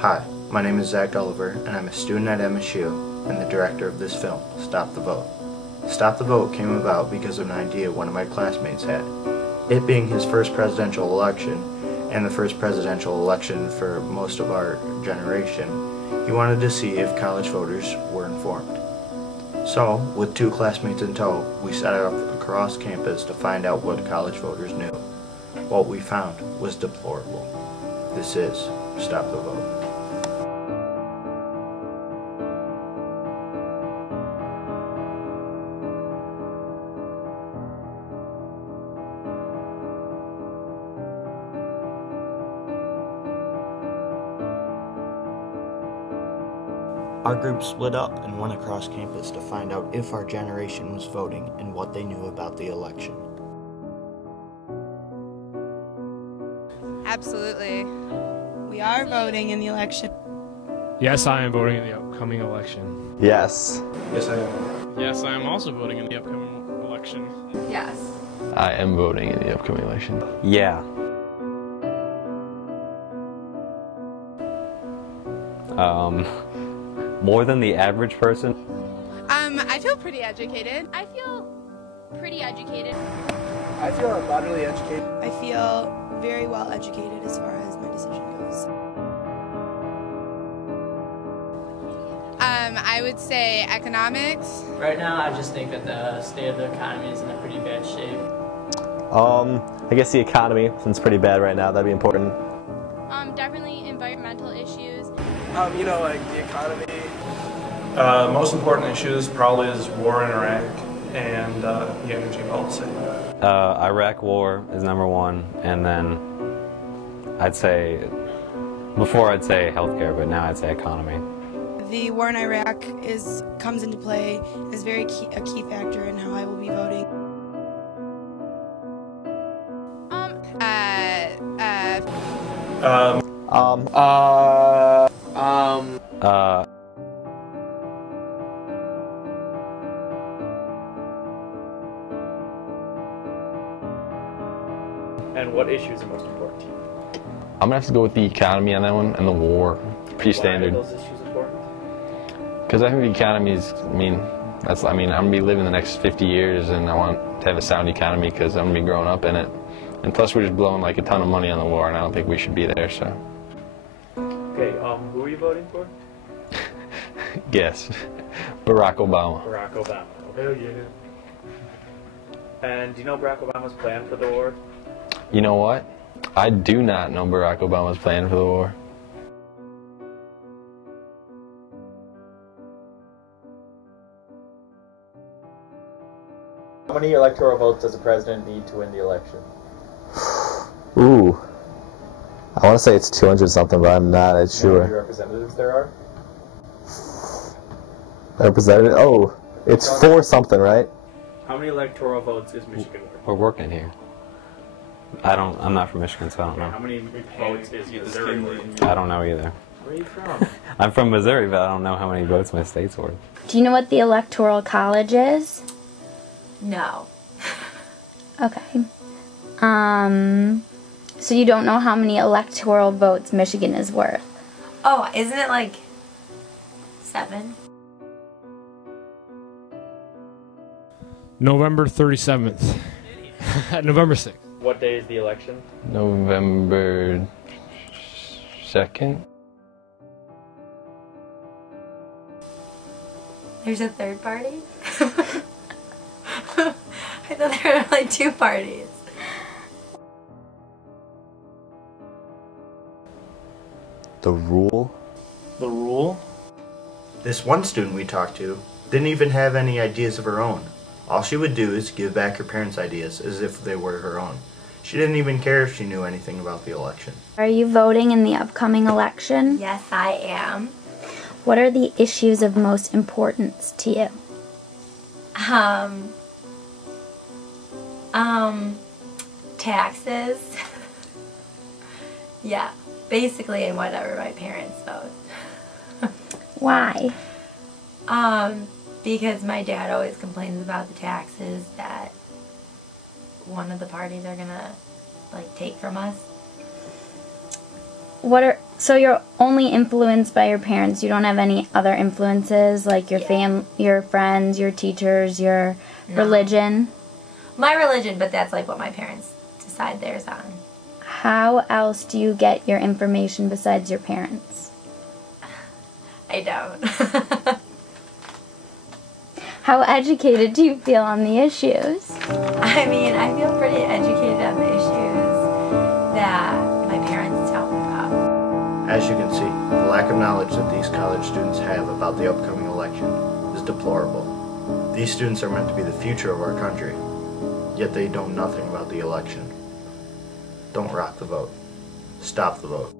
Hi, my name is Zach Gulliver, and I'm a student at MSU and the director of this film, Stop the Vote. Stop the Vote came about because of an idea one of my classmates had. It being his first presidential election, and the first presidential election for most of our generation, he wanted to see if college voters were informed. So, with two classmates in tow, we set out across campus to find out what college voters knew. What we found was deplorable. This is Stop the Vote. Our group split up and went across campus to find out if our generation was voting and what they knew about the election. Absolutely. We are voting in the election. Yes, I am voting in the upcoming election. Yes. Yes, I am. Yes, I am also voting in the upcoming election. Yes. I am voting in the upcoming election. Yeah. More than the average person. I feel pretty educated. I feel pretty educated. I feel I'm moderately educated. I feel very well educated as far as my decision goes. I would say economics. Right now, I just think that the state of the economy is in a pretty bad shape. I guess the economy, since it's pretty bad right now, that'd be important. Definitely environmental issues. Like the economy. Most important issues probably is war in Iraq and the energy policy. Iraq war is number one, and then I'd say, before I'd say healthcare, but now I'd say economy. The war in Iraq comes into play as a key factor in how I will be voting. And what issues are most important to you? I'm gonna have to go with the economy on that one and the war. Pretty standard. Why are those issues important? Because I think the economy is, I'm gonna be living the next 50 years and I want to have a sound economy because I'm gonna be growing up in it. And plus we're just blowing like a ton of money on the war and I don't think we should be there, so. Okay, who are you voting for? Guess. Barack Obama. Barack Obama. Okay, yeah. And do you know Barack Obama's plan for the war? You know what? I do not know Barack Obama's plan for the war. How many electoral votes does a president need to win the election? Ooh. I want to say it's 200 something, but I'm not sure. How many representatives there are? Representative? Oh, it's 4 something, right? How many electoral votes is Michigan worth? We're working here. I'm not from Michigan, so I don't know. How many votes is Missouri worth? I don't know either. Where are you from? I'm from Missouri, but I don't know how many votes my state's worth. Do you know what the Electoral College is? No. Okay. So you don't know how many electoral votes Michigan is worth? Oh, isn't it like 7? November 37th. November 6th. What day is the election? November 2nd? There's a third party? I thought there were like 2 parties. The rule? The rule? This one student we talked to didn't even have any ideas of her own. All she would do is give back her parents' ideas as if they were her own. She didn't even care if she knew anything about the election. Are you voting in the upcoming election? Yes, I am. What are the issues of most importance to you? Taxes. Yeah, basically in whatever my parents vote. Why? Because my dad always complains about the taxes that one of the parties are gonna, like, take from us. What So you're only influenced by your parents. You don't have any other influences like your your friends, your teachers, your religion? My religion, but that's like what my parents decide theirs on. How else do you get your information besides your parents? I don't. How educated do you feel on the issues? I mean, I feel pretty educated on the issues that my parents tell me about. As you can see, the lack of knowledge that these college students have about the upcoming election is deplorable. These students are meant to be the future of our country, yet they know nothing about the election. Don't rock the vote. Stop the vote.